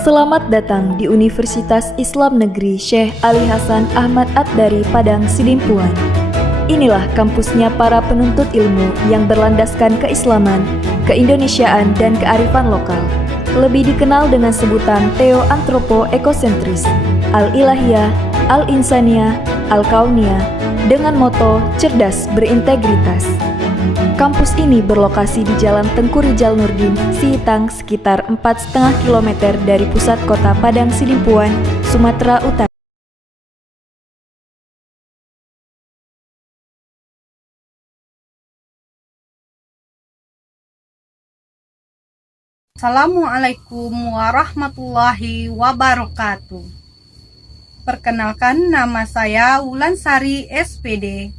Selamat datang di Universitas Islam Negeri Syekh Ali Hasan Ahmad Ad-Dari Padang Sidimpuan. Inilah kampusnya para penuntut ilmu yang berlandaskan keislaman, keindonesiaan, dan kearifan lokal. Lebih dikenal dengan sebutan Theo-Antropo-Ekosentris, Al-Ilahiyah, Al-Insaniyah, Al-Kauniyah, dengan moto cerdas berintegritas. Kampus ini berlokasi di Jalan Tengku Rijal Nurdin, Sihitang, sekitar 4,5 km dari pusat kota Padang Sidimpuan, Sumatera Utara. Assalamualaikum warahmatullahi wabarakatuh. Perkenalkan, nama saya Wulansari SPD.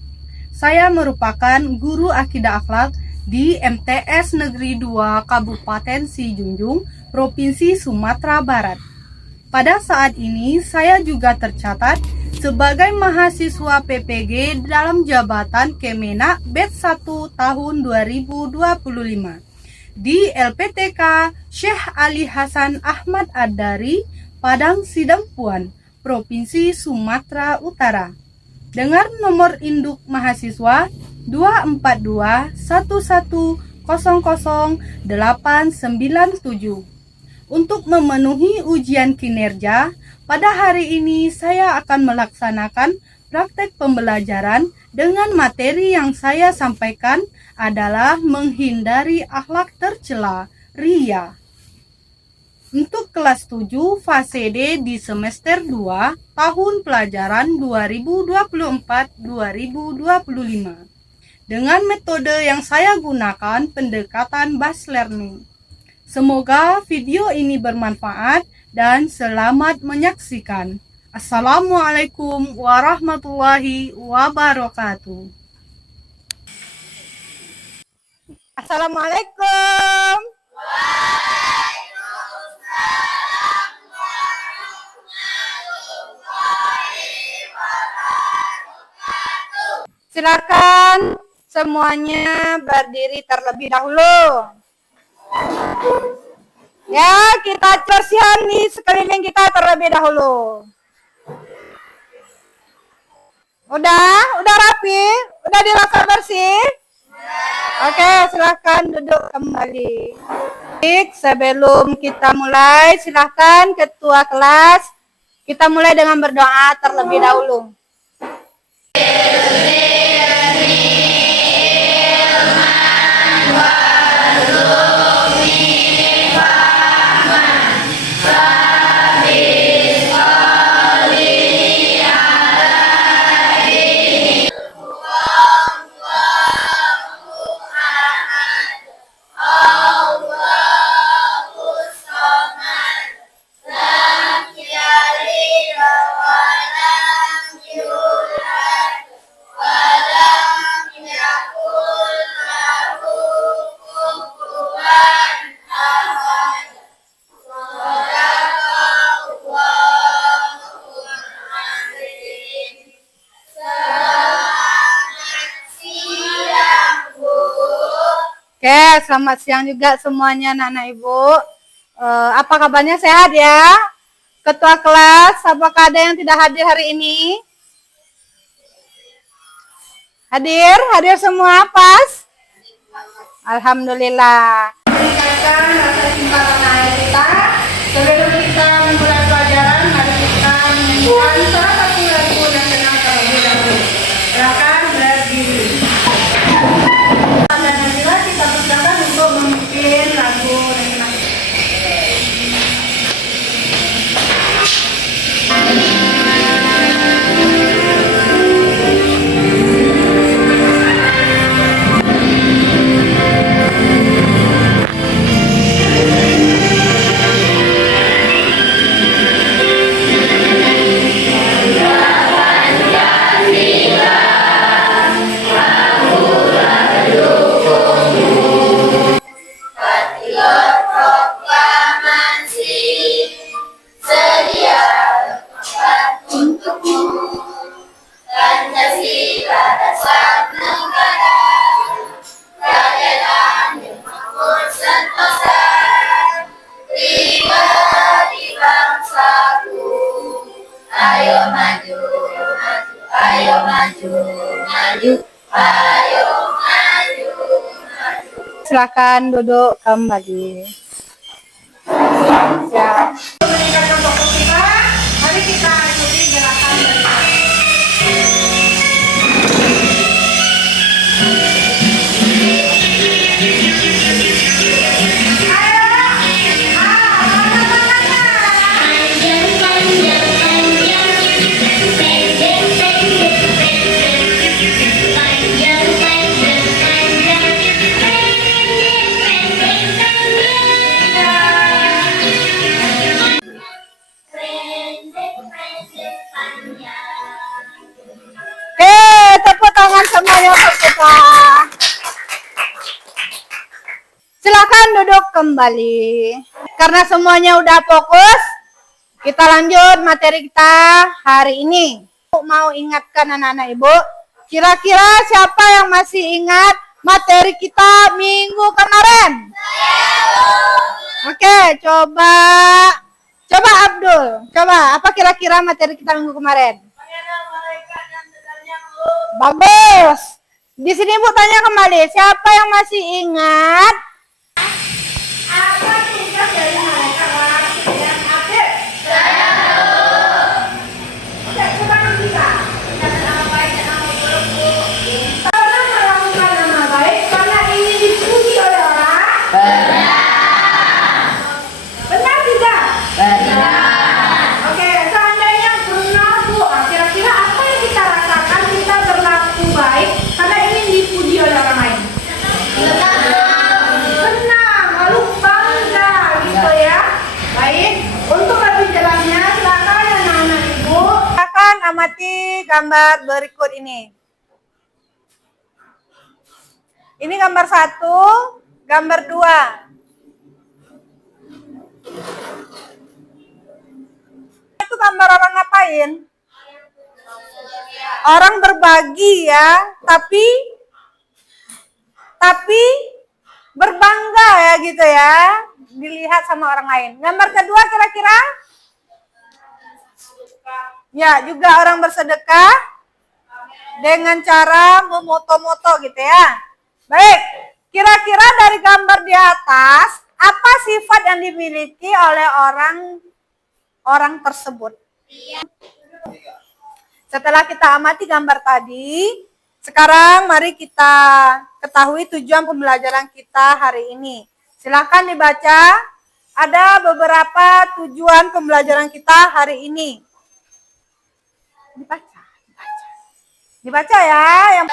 Saya merupakan guru akidah akhlak di MTS Negeri 2 Kabupaten Sijunjung, Provinsi Sumatera Barat. Pada saat ini saya juga tercatat sebagai mahasiswa PPG dalam jabatan Kemenak Batch 1 tahun 2025 di LPTK Syekh Ali Hasan Ahmad Ad-Dari Padang Sidimpuan, Provinsi Sumatera Utara. Dengan nomor induk mahasiswa 24211000897. Untuk memenuhi ujian kinerja, pada hari ini saya akan melaksanakan praktek pembelajaran dengan materi yang saya sampaikan adalah menghindari akhlak tercela, riya. Untuk kelas 7 fase D di semester 2 tahun pelajaran 2024-2025 dengan metode yang saya gunakan pendekatan Bash Learning. Semoga video ini bermanfaat dan selamat menyaksikan. Assalamualaikum warahmatullahi wabarakatuh. Assalamualaikum. Silakan semuanya berdiri terlebih dahulu. Ya, kita bersihan di sekeliling kita terlebih dahulu. Udah rapi? Udah dirasa bersih? Oke, silakan duduk kembali. Baik, sebelum kita mulai, silakan ketua kelas kita mulai dengan berdoa terlebih dahulu. Oke, selamat siang juga semuanya anak-anak ibu. Apa kabarnya, sehat ya? Ketua kelas, apakah ada yang tidak hadir hari ini? Hadir semua pas? Alhamdulillah. Meningkatkan rasa cinta tanah air kita. Sebelum kita memulai pelajaran, mari kita menyanyikan salah satu lagu nasional terlebih dahulu. Silakan berdiri. Dan nantilah kita persilakan untuk memimpin lagu nasional. Silakan duduk kembali. Ya. Meningkatkan fokus kita, mari kita ikuti gerakan berikut. Tepuk tangan semuanya untuk kita. Silakan duduk kembali. Karena semuanya udah fokus, kita lanjut materi kita hari ini. Mau ingatkan anak-anak ibu, kira-kira siapa yang masih ingat materi kita minggu kemarin? Oke, coba Abdul. Coba, apa kira-kira materi kita minggu kemarin? Bagus. Di sini Bu tanya kembali, siapa yang masih ingat? Apa tugas dari malaikat orang yang aktif? Saya tahu. Oke, coba kita. Nama baik dan nama buruk Bu. Karena melakukan nama baik karena ingin dipuji oleh orang. Benar tidak? Benar. Oke, seandainya benar Bu, kira-kira apa yang kita rasakan kita berlaku baik karena ingin dipuji oleh orang lain? Senang, lalu bangga gitu ya. Baik, untuk lebih jelasnya silakan anak-anak ibu akan amati gambar berikut ini. Ini gambar 1, gambar 2. Itu gambar orang ngapain? Orang berbagi ya, tapi berbangga ya gitu ya, dilihat sama orang lain. Gambar kedua kira-kira? Ya, juga orang bersedekah dengan cara memoto-moto gitu ya. Baik, kira-kira dari gambar di atas, apa sifat yang dimiliki oleh orang tersebut? Setelah kita amati gambar tadi, sekarang mari kita ketahui tujuan pembelajaran kita hari ini. Silahkan dibaca, ada beberapa tujuan pembelajaran kita hari ini. Dibaca ya. Yang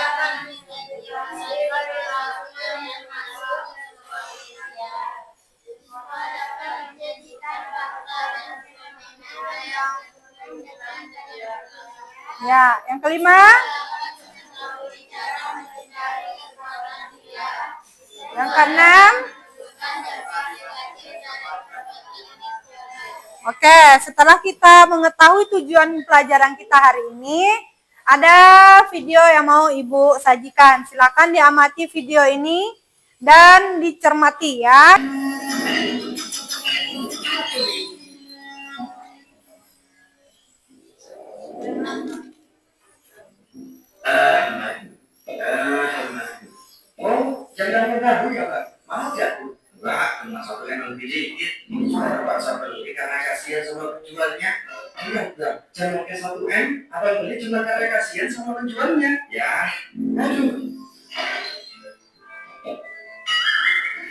ya, yang kelima. Yang keenam. Oke, setelah kita mengetahui tujuan pelajaran kita hari ini, ada video yang mau Ibu sajikan. Silakan diamati video ini dan dicermati ya. Oh, jangan ragu ya Pak. Maaf ya. Enggak, cuma satu yang lebih dikit. Saya terpaksa beli karena kasihan sama penjualnya. Enggak. Jangan pakai 1 M. Apa beli cuma karena kasihan sama penjualnya. Ya, aduh.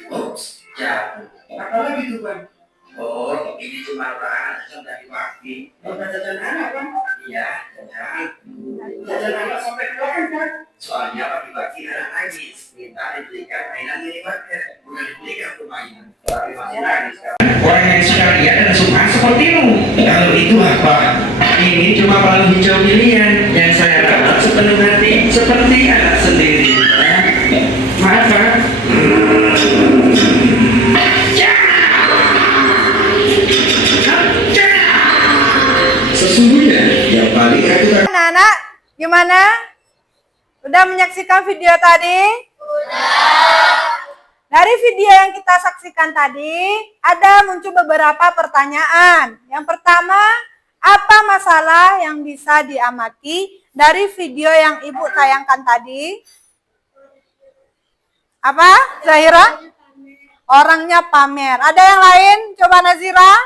Oops, jatuh. Apa lagi tuh Bang? Oh, ini cuma orang jajan dari pagi. Mau jajan anak Bang? Iya, jajan. Jajan anak sampai keluar kan? Soalnya pagi-pagi anak nangis, minta dibelikan mainan minimarket, bukan dibelikan permainan. Tapi masih nangis sekarang. Orang yang sekalian dan suka sepertimu. Kalau itu apa? Ini cuma palang hijau pilihan yang saya rawat sepenuh hati seperti anak sendiri. Maaf Pak. Sesungguhnya yang paling aku tak. Anak-anak, gimana? Udah menyaksikan video tadi? Udah. Dari video yang kita saksikan tadi, ada muncul beberapa pertanyaan. Yang pertama, apa masalah yang bisa diamati dari video yang Ibu tayangkan tadi? Apa, Zahira? Orangnya pamer. Ada yang lain? Coba Nazira.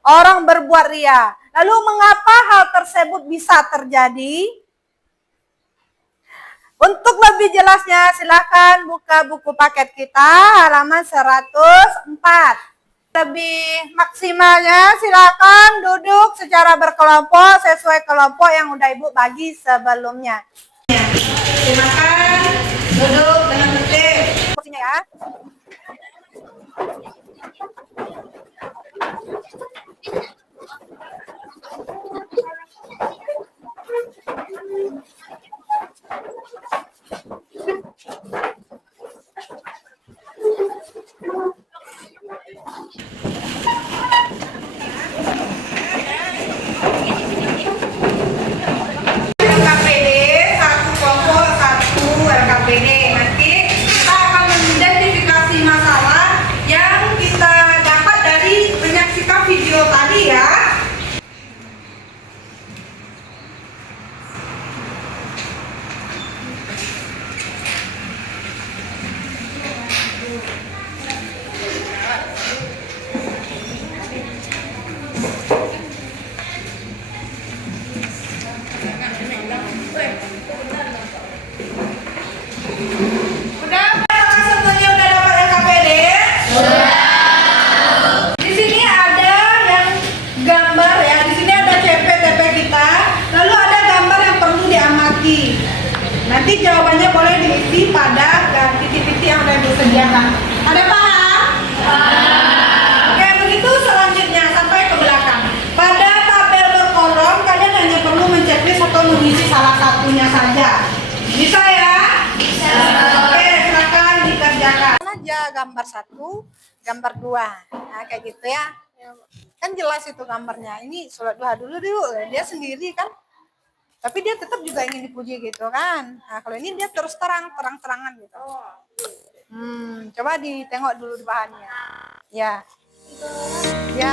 Orang berbuat ria. Lalu mengapa hal tersebut bisa terjadi? Untuk lebih jelasnya silakan buka buku paket kita halaman 104. Lebih maksimalnya silakan duduk secara berkelompok sesuai kelompok yang udah Ibu bagi sebelumnya. Silakan duduk dengan tertib. Kursinya ya. LKPD, satu kelompok, satu LKPD. Nanti kita akan mengidentifikasi masalah yang kita dapat dari menyaksikan video tadi ya. Udah semuanya udah dapat LKPD? Di sini ada yang gambar ya. Di sini ada CP-TP kita. Lalu ada gambar yang perlu diamati. Nanti jawabannya boleh diisi pada titik-titik yang sudah disediakan. Ada paham? Oke, begitu selanjutnya sampai ke belakang. Pada tabel berkolom kalian hanya perlu menceklis atau mengisi salah satunya saja. Bisa ya? Oke, silakan dikerjakan. Aja gambar 1, gambar 2. Nah, kayak gitu ya. Kan jelas itu gambarnya. Ini sholat duha dulu dia sendiri kan. Tapi dia tetap juga ingin dipuji gitu kan. Nah, kalau ini dia terus terang-terangan gitu. Coba ditengok dulu di bahannya. Ya. Ya.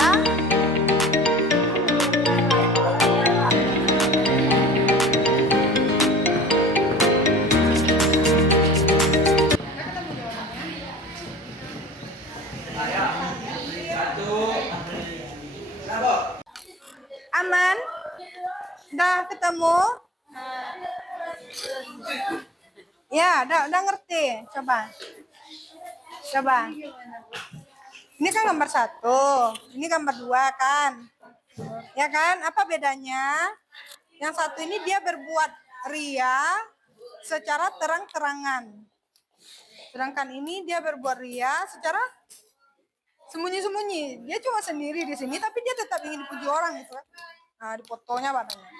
Aman? Udah ketemu? Ya, udah ngerti. Coba. Ini kan gambar 1, ini gambar 2 kan? Ya kan? Apa bedanya? Yang satu ini dia berbuat ria secara terang-terangan. Sedangkan ini dia berbuat ria secara sembunyi-sembunyi. Dia cuma sendiri di sini, tapi dia tetap ingin dipuji orang gitu. Nah, di fotonya badannya.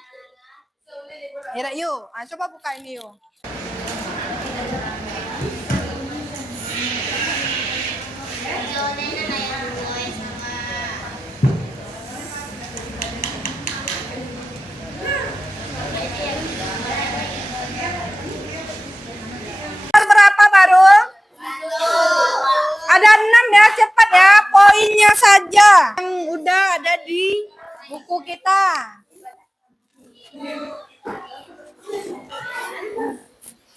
Ya, yuk. Nah, coba buka ini yuk. Berapa baru? Ada 6 ya, cepat ya. Poinnya saja yang udah ada di buku kita.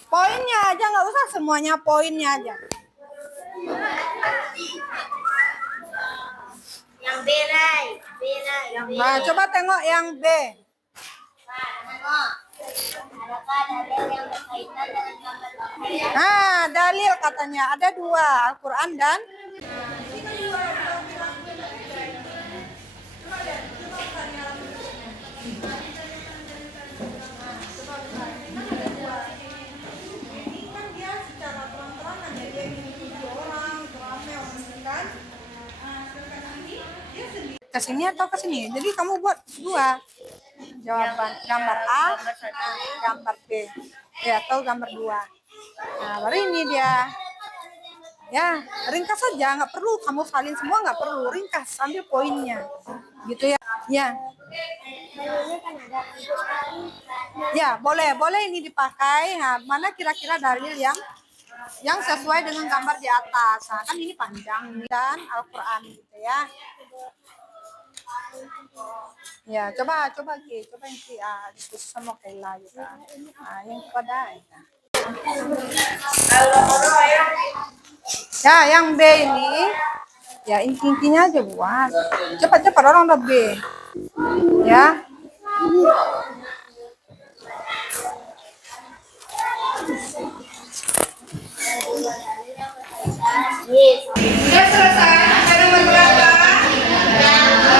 Poinnya aja, nggak usah semuanya, poinnya aja. Yang B, Ray. Nah, coba tengok yang B. Adakah dalil yang berkaitan dengan gambar bahaya? Nah, dalil katanya ada 2, Al-Quran dan ke sini atau ke sini. Jadi kamu buat 2 jawaban, gambar A, gambar B, ya, atau gambar 2. Nah, baru ini dia. Ya, ringkas saja, nggak perlu kamu salin semua, nggak perlu, ringkas, ambil poinnya, gitu ya. Ya, ya boleh ini dipakai. Nah, mana kira-kira dalil yang sesuai dengan gambar di atas. Nah, kan ini panjang dan Al-Quran gitu ya. Ya, coba Ki, coba Ki, diskusi sama Kayla gitu. Yang pada. Ya, yang B ini, ya intinya aja buat. Cepat-cepat orang udah B. Ya. Sudah selesai, ada nomor berapa?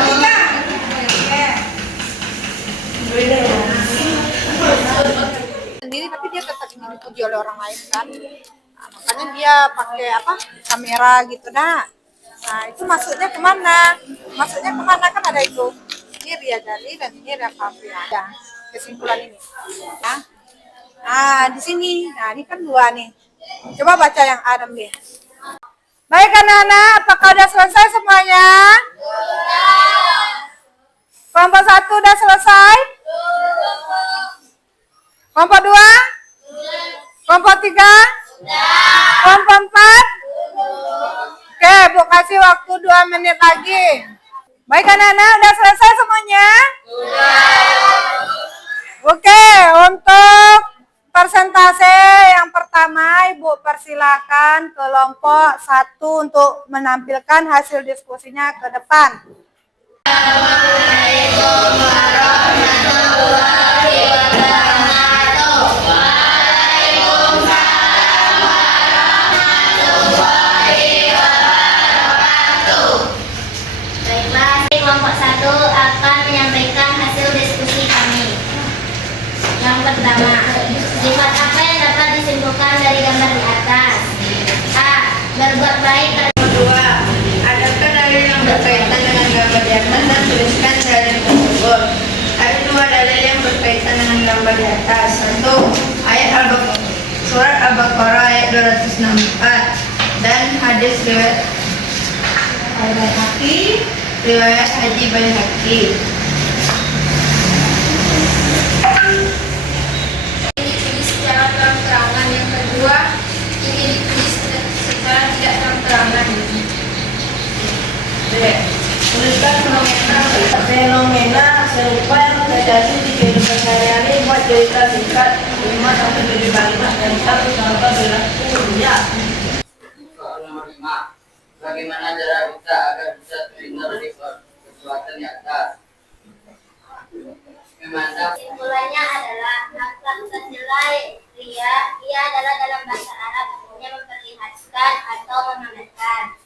Tiga. Sendiri tapi dia tetap ingin dipuji oleh orang lain kan. Makanya dia pakai kamera gitu nah itu maksudnya kemana kan ada itu ini Ria Jali dan ini Ria Fabri ya kesimpulan ini di sini ini kan dua nih, coba baca yang A dan B. Baik anak-anak, apakah udah selesai semuanya? Kelompok 1 udah selesai? Kelompok 2? Kelompok 3? Kelompok 4? Oke, Bu kasih waktu 2 menit lagi. Baik anak-anak, udah selesai semuanya? Oke, untuk persentase yang pertama Ibu persilakan kelompok 1 untuk menampilkan hasil diskusinya ke depan. Assalamualaikum warahmatullahi wabarakatuh. Waalaikumsalam warahmatullahi wabarakatuh. Baiklah, kelompok 1 akan menyampaikan hasil diskusi kami. Yang pertama, sifat apa yang dapat disimpulkan dari gambar di atas? A. Berbuat baik. Kedua, adakah dalil yang berkaitan dengan gambar di atas dan tuliskan dalil tersebut? Ada 2 dalil yang berkaitan dengan gambar di atas. 1. Ayat surat Al-Baqarah ayat 264 dan hadis riwayat Al-Baihaqi, riwayat Haji Baihaqi. Ditulis secara terang-terangan. Yang kedua, ini ditulis secara tidak terang-terangan. Tuliskan fenomena serupa yang terjadi di kehidupan sehari-hari buat cerita singkat 5-7 kalimat dan 1 contoh berlaku ya. Soal nomor 5. Bagaimana cara kita agar bisa terhindar dari perbuatan di atas? Memandang Kesimpulannya adalah akhlak senilai ria. Ia adalah dalam bahasa Arab artinya memperlihatkan atau memamerkan.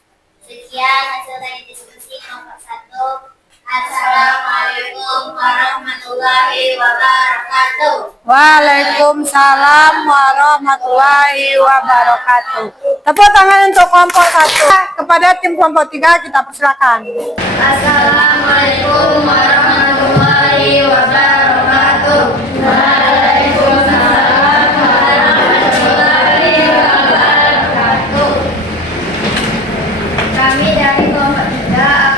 Sekian hasil dari diskusi kelompok 1. Assalamualaikum warahmatullahi wabarakatuh. Waalaikumsalam warahmatullahi wabarakatuh. Tepuk tangan untuk kelompok 1. Kepada tim kelompok 3 kita persilakan. Assalamualaikum warahmatullahi wabarakatuh. Waalaikumsalam warahmatullahi wabarakatuh. Kami dari kelompok 3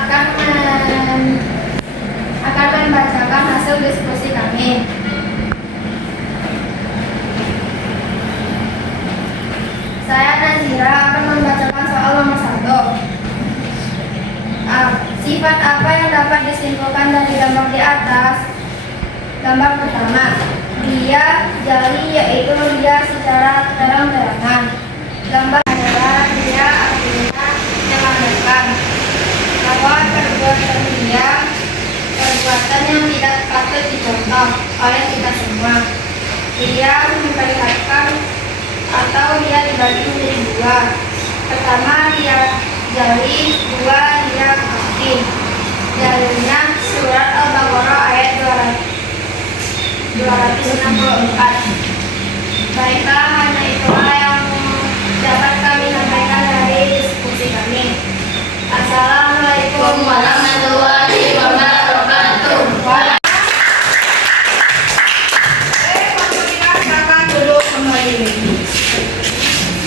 akan membacakan hasil diskusi kami. Saya Nazira akan membacakan soal nomor 1. Sifat apa yang dapat disimpulkan dari gambar di atas? Gambar pertama, dia jali, yaitu dia secara terang-terangan. Gambar adalah dia artinya memamerkan bahwa perbuatan dia perbuatan yang tidak patut dicontoh oleh kita semua. Dia memperlihatkan atau dia dibagi menjadi 2. Pertama dia jali, 2 dia kaki. Dalilnya surat Al-Baqarah ayat 264. Baiklah, hanya itulah yang dapat kami sampaikan dari diskusi kami. Assalamualaikum warahmatullahi wabarakatuh. Silakan duduk kembali.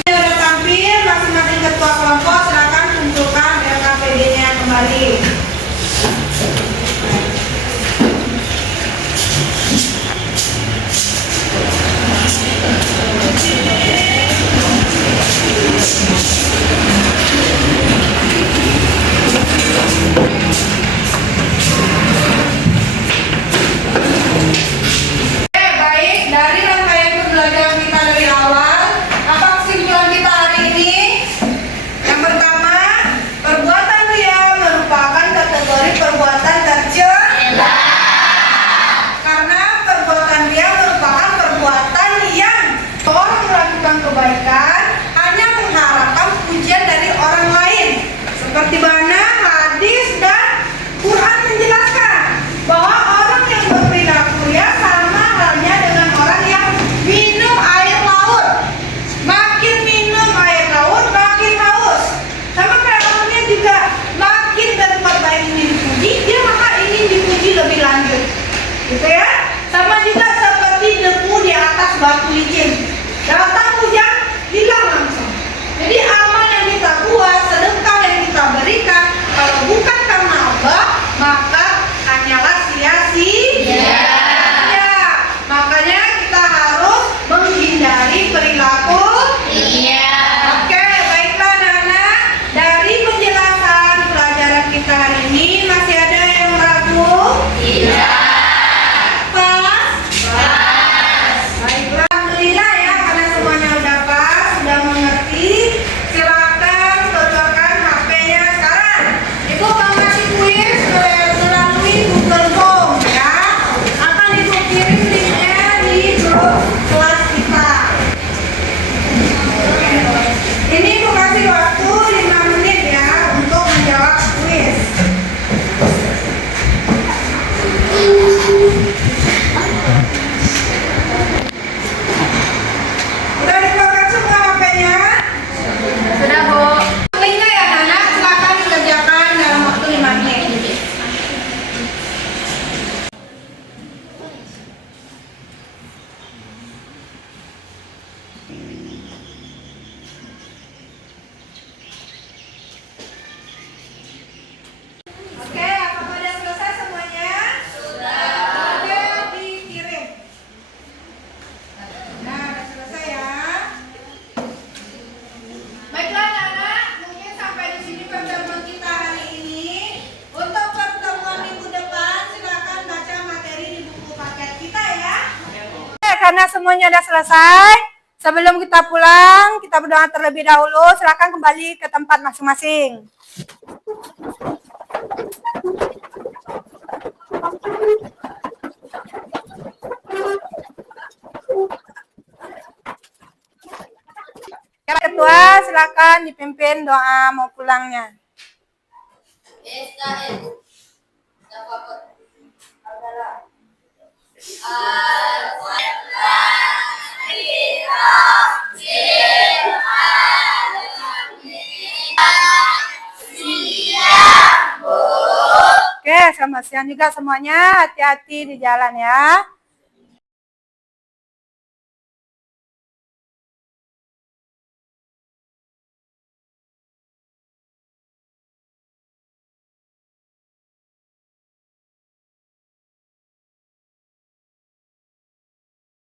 Sudah tampil masing-masing ketua kelompok, silakan kumpulkan LKPD-nya kembali. semuanya sudah selesai. Sebelum kita pulang, kita berdoa terlebih dahulu. Silakan kembali ke tempat masing-masing. Ketua, silakan dipimpin doa mau pulangnya. Oke, selamat siang juga semuanya. Hati-hati di jalan ya.